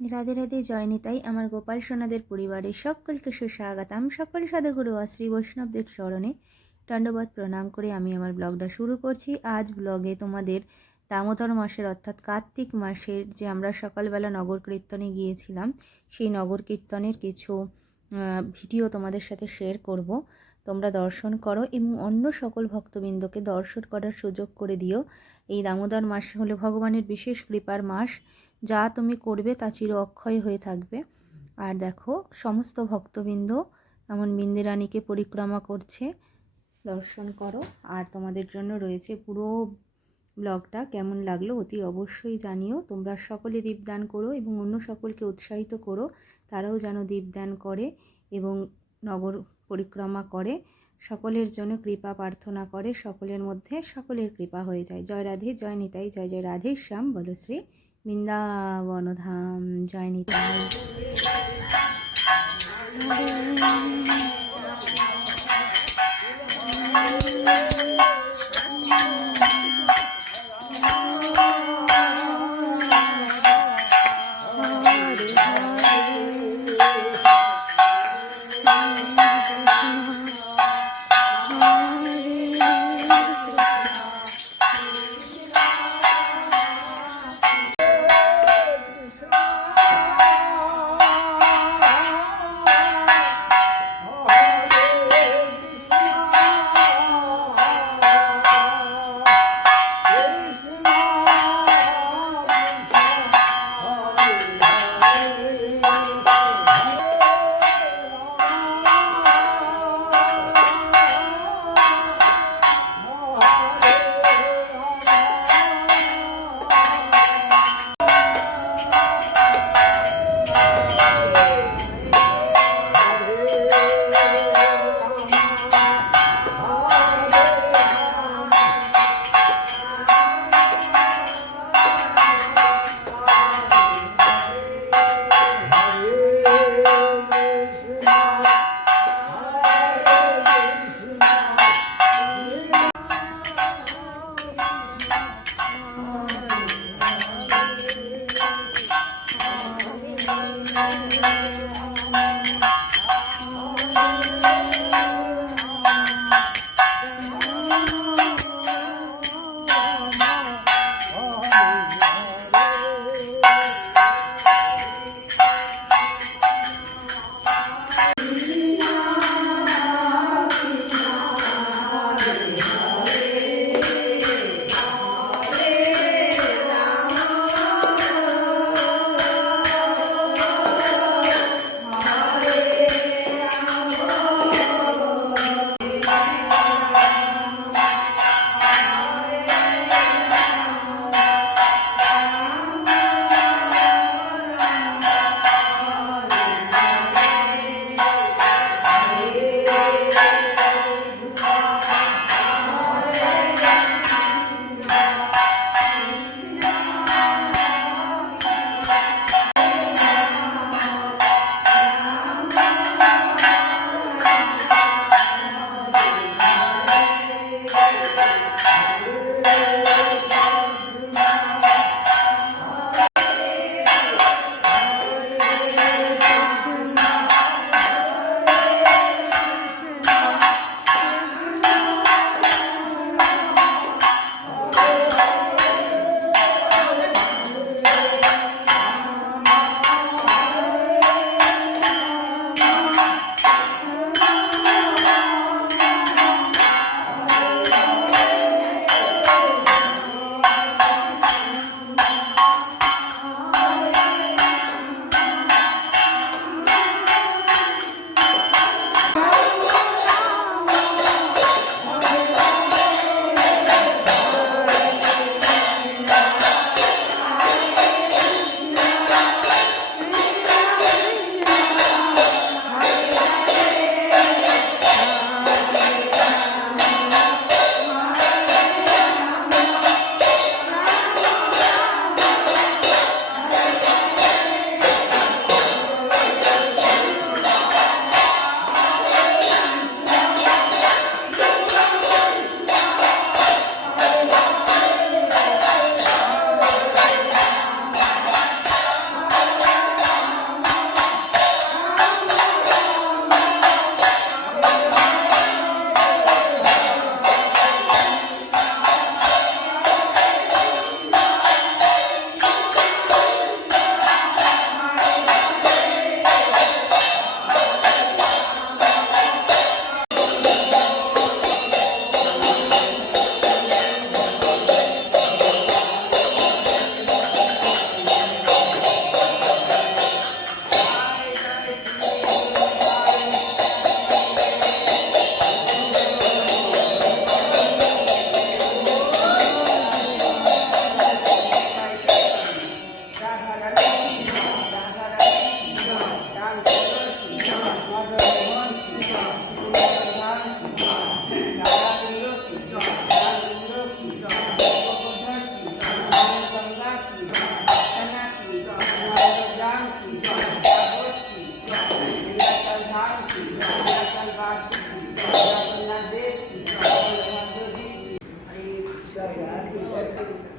রাধে রাধে, জয় নিতাই। আমার গোপাল সোনাদের পরিবারের সকলকে সুস্বাগতম। সকল সাধুগুরু ও শ্রী বৈষ্ণবদের চরণে দণ্ডবত প্রণাম করে আমি আমার ব্লগটা শুরু করছি। আজ ব্লগে তোমাদের দামোদর মাসের অর্থাৎ কার্তিক মাসের যে আমরা সকালবেলা নগর কীর্তনে গিয়েছিলাম, সেই নগর কীর্তনের কিছু ভিডিও তোমাদের সাথে শেয়ার করব। তোমরা দর্শন করো এবং অন্য সকল ভক্তবৃন্দকে দর্শন করার সুযোগ করে দিও। এই দামোদর মাস হলো ভগবানের বিশেষ কৃপার মাস। যা তুমি করবে তা চির অক্ষয় হয়ে থাকবে। আর দেখো, সমস্ত ভক্তবৃন্দ এমন বিন্দিরানীকে পরিক্রমা করছে, দর্শন করো। আর তোমাদের জন্য রয়েছে পুরো ব্লগটা। কেমন লাগলো অতি অবশ্যই জানিও। তোমরা সকলে দীপদান করো এবং অন্য সকলকে উৎসাহিত করো, তারাও যেন দীপদান করে এবং নগর পরিক্রমা করে। সকলের জন্য কৃপা প্রার্থনা করে, সকলের মধ্যে সকলের কৃপা হয়ে যায়। জয় রাধে, জয় নিতাই, জয় জয় রাধে শ্যাম, বলো শ্রী বৃন্দাবন ধাম। জয় নিতাই। রাম কি জয়, ভাগবত কি জয়, নীলাচল ধাম কি জয়, নীলাচল বাসী কি জয়, জগন্নাথ দেব কি জয়, বলভদ্র জি কি জয়। হরে কৃষ্ণ, হরে কৃষ্ণ।